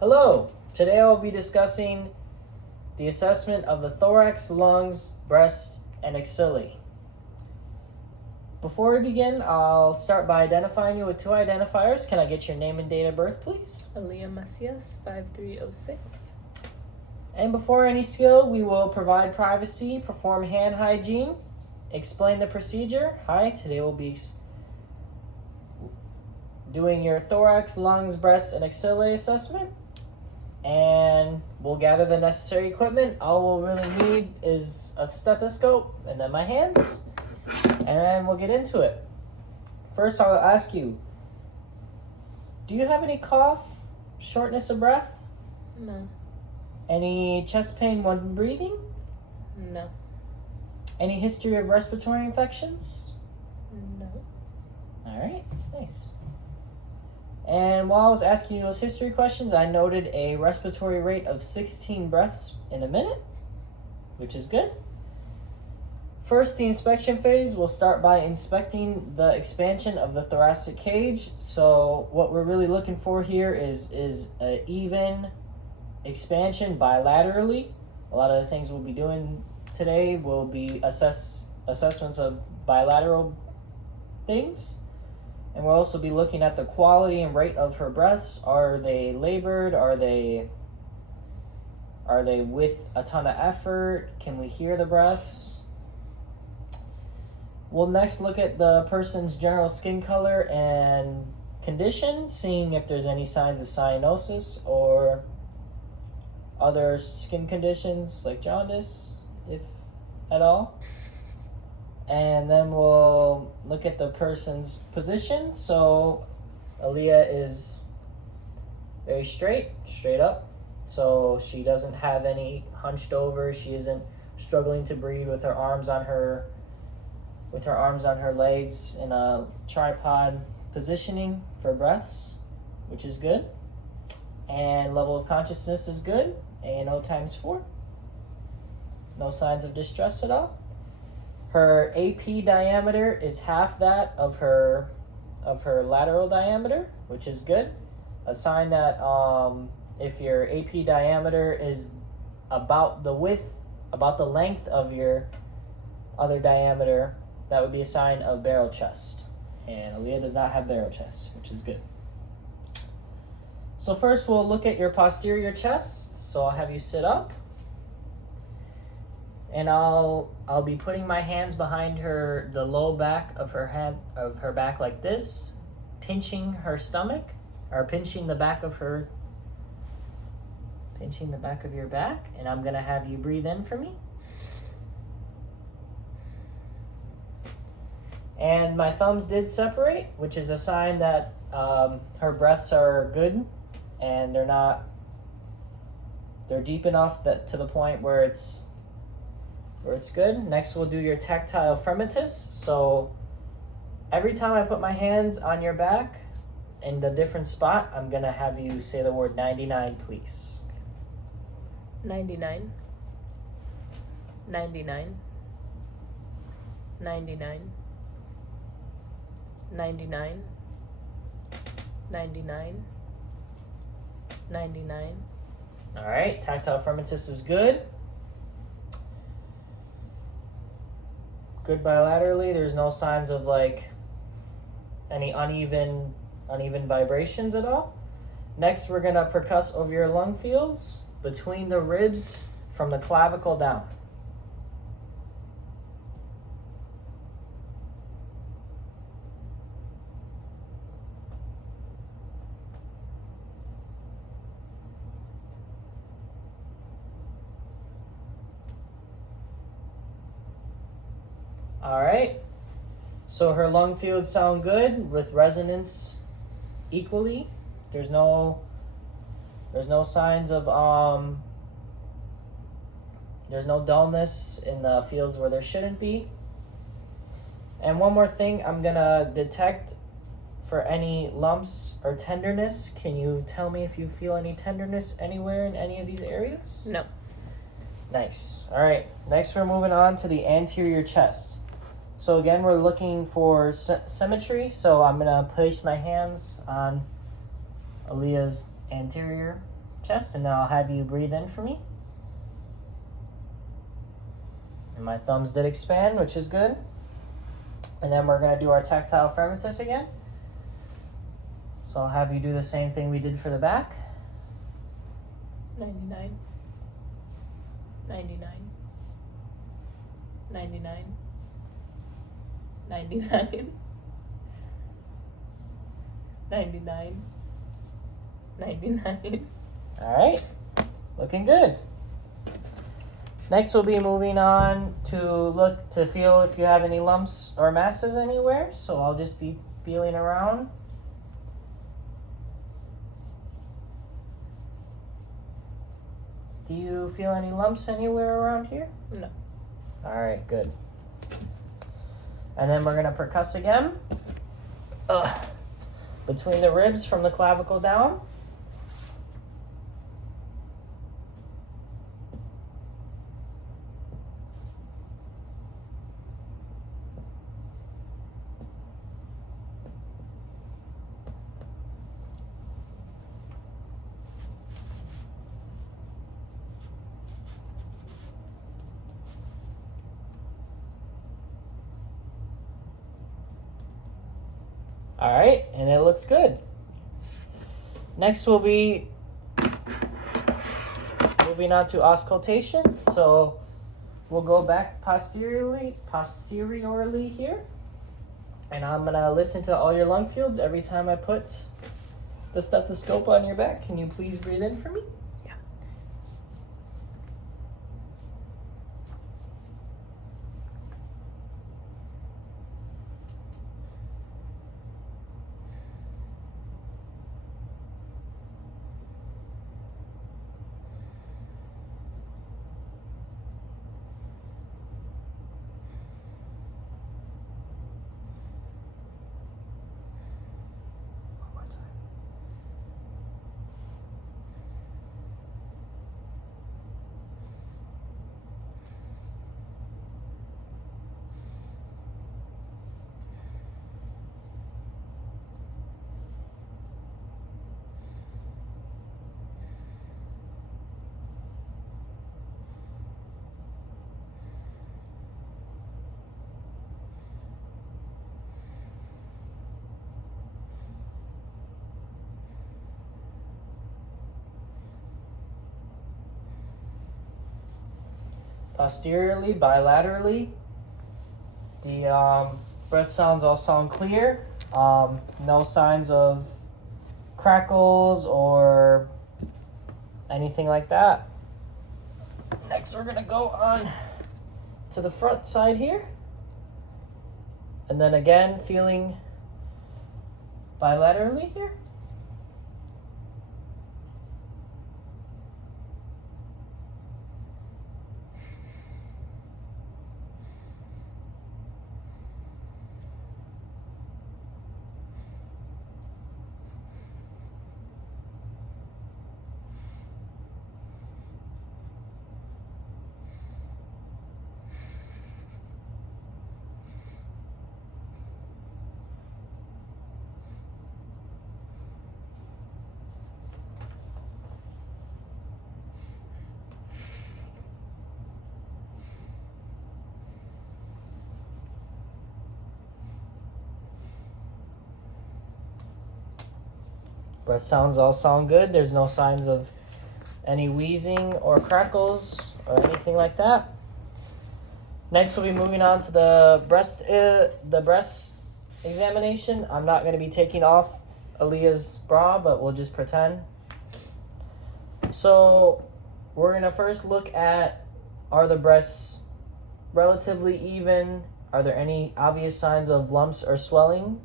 Hello, today I'll be discussing the assessment of the thorax, lungs, breast, and axillae. Before we begin, I'll start by identifying you with two identifiers. Can I get your name and date of birth, please? Aaliyah Macias, 5306. And before any skill, we will provide privacy, perform hand hygiene, explain the procedure. Hi, today we'll be doing your thorax, lungs, breast, and axillae assessment. And we'll gather the necessary equipment. All we'll really need is a stethoscope and then my hands, and then we'll get into it. First, I'll ask you, do you have any cough, shortness of breath, No. any chest pain when breathing, No. any history of respiratory infections? No. All right, nice. And while I was asking you those history questions, I noted a respiratory rate of 16 breaths in a minute, which is good. First, the inspection phase, we'll start by inspecting the expansion of the thoracic cage. So what we're really looking for here is an even expansion bilaterally. A lot of the things we'll be doing today will be assessments of bilateral things. And we'll also be looking at the quality and rate of her breaths. Are they labored? Are they with a ton of effort? Can we hear the breaths? We'll next look at the person's general skin color and condition, seeing if there's any signs of cyanosis or other skin conditions like jaundice, if at all. And then we'll look at the person's position. So Aaliyah is very straight up. So she doesn't have any hunched over. She isn't struggling to breathe with her arms on her legs in a tripod positioning for breaths, which is good. And level of consciousness is good. ANO times 4. No signs of distress at all. Her AP diameter is half that of her lateral diameter, which is good. A sign that if your AP diameter is about the length of your other diameter, that would be a sign of barrel chest. And Aaliyah does not have barrel chest, which is good. So first we'll look at your posterior chest. So I'll have you sit up. And I'll be putting my hands behind the low back of her back like this, pinching her stomach, or pinching the back of your back, and I'm gonna have you breathe in for me. And my thumbs did separate, which is a sign that her breaths are good, and they're deep enough to the point where it's good. Next, we'll do your tactile fremitus. So every time I put my hands on your back in the different spot, I'm gonna have you say the word 99, please. 99. 99. 99. 99. 99. 99. All right, tactile fremitus is good. Good bilaterally. There's no signs of like any uneven vibrations at all. Next, we're gonna percuss over your lung fields between the ribs from the clavicle down. All right, so her lung fields sound good with resonance equally. There's no signs of there's no dullness in the fields where there shouldn't be. And one more thing, I'm gonna detect for any lumps or tenderness. Can you tell me if you feel any tenderness anywhere in any of these areas? No. Nice. All right, next we're moving on to the anterior chest. So again, we're looking for symmetry. So I'm gonna place my hands on Aaliyah's anterior chest, and now I'll have you breathe in for me. And my thumbs did expand, which is good. And then we're gonna do our tactile fragmentus again. So I'll have you do the same thing we did for the back. 99. 99. 99. 99. 99. 99. All right, looking good. Next, we'll be moving on to feel if you have any lumps or masses anywhere. So I'll just be feeling around. Do you feel any lumps anywhere around here? No. All right, good. And then we're gonna percuss again. Between the ribs from the clavicle down. All right, and it looks good. Next we'll be moving on to auscultation. So we'll go back posteriorly here. And I'm gonna listen to all your lung fields every time I put the stethoscope on your back. Can you please breathe in for me? Yeah. One more time. Posteriorly, bilaterally, the breath sounds all sound clear. No signs of crackles or anything like that. Next, we're gonna go on to the front side here. And then again, feeling bilaterally here. Breath sounds all sound good. There's no signs of any wheezing or crackles or anything like that. Next, we'll be moving on to the breast examination. I'm not going to be taking off Aaliyah's bra, but we'll just pretend. So we're going to first look at, are the breasts relatively even? Are there any obvious signs of lumps or swelling?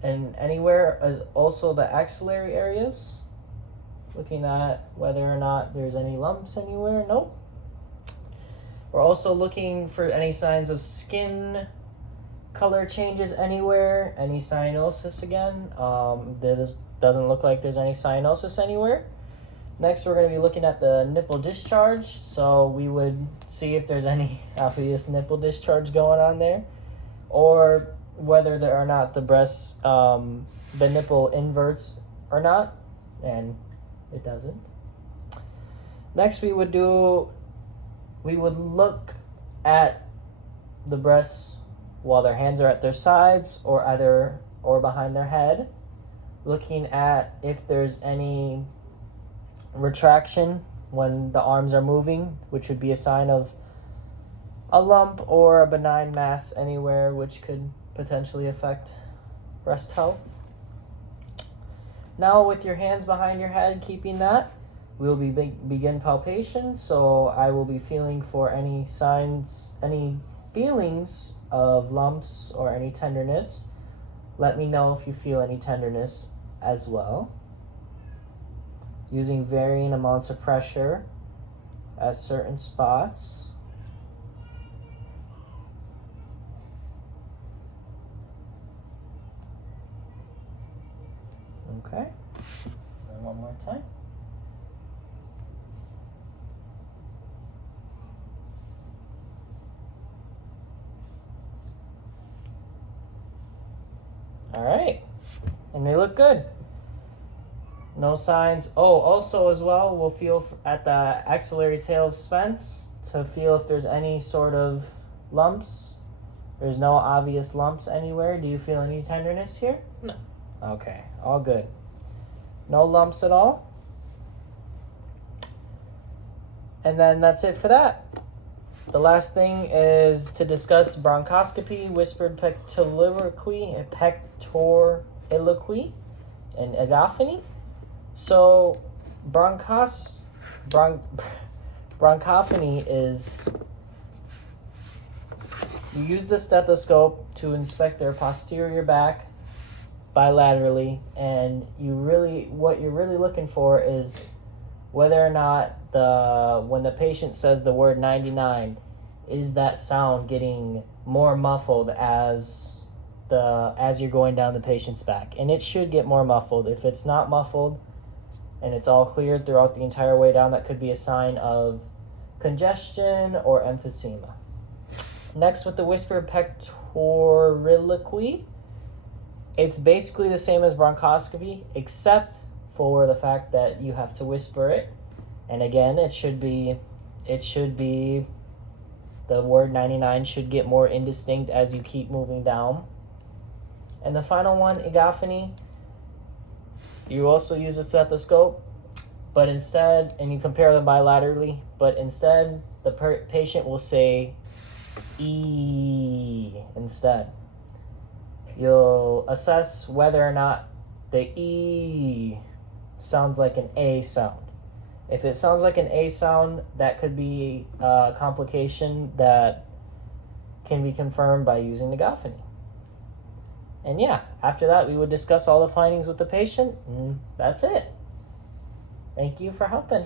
And anywhere, as also the axillary areas. Looking at whether or not there's any lumps anywhere. Nope. We're also looking for any signs of skin color changes anywhere. Any cyanosis again. This doesn't look like there's any cyanosis anywhere. Next, we're going to be looking at the nipple discharge. So we would see if there's any obvious nipple discharge going on there. Or whether there are not the breasts, the nipple inverts or not. And It doesn't. Next, we would look at the breasts while their hands are at their sides or behind their head, looking at if there's any retraction when the arms are moving, which would be a sign of a lump or a benign mass anywhere, which could potentially affect breast health. Now, with your hands behind your head, keeping that, we'll begin palpation. So I will be feeling for any signs, any feelings of lumps or any tenderness. Let me know if you feel any tenderness as well. Using varying amounts of pressure at certain spots. Okay, and one more time. All right, and they look good. No signs. Oh, also as well, we'll feel at the axillary tail of Spence to feel if there's any sort of lumps. There's no obvious lumps anywhere. Do you feel any tenderness here? No. Okay, all good. No lumps at all. And then that's it for that. The last thing is to discuss bronchoscopy, whispered pectoriloquy, and agophony. So bronchophony is you use the stethoscope to inspect their posterior back bilaterally, and what you're really looking for is whether or not when the patient says the word 99, is that sound getting more muffled as you're going down the patient's back. And it should get more muffled. If it's not muffled and it's all cleared throughout the entire way down, that could be a sign of congestion or emphysema. Next, with the whispered pectoriloquy, it's basically the same as bronchoscopy, except for the fact that you have to whisper it. And again, it should be the word 99 should get more indistinct as you keep moving down. And the final one, agophony, you also use a stethoscope, but instead, and you compare them bilaterally, but instead the patient will say E instead. You'll assess whether or not the E sounds like an A sound. If it sounds like an A sound, that could be a complication that can be confirmed by using agophony. And yeah, after that, we would discuss all the findings with the patient, and that's it. Thank you for helping.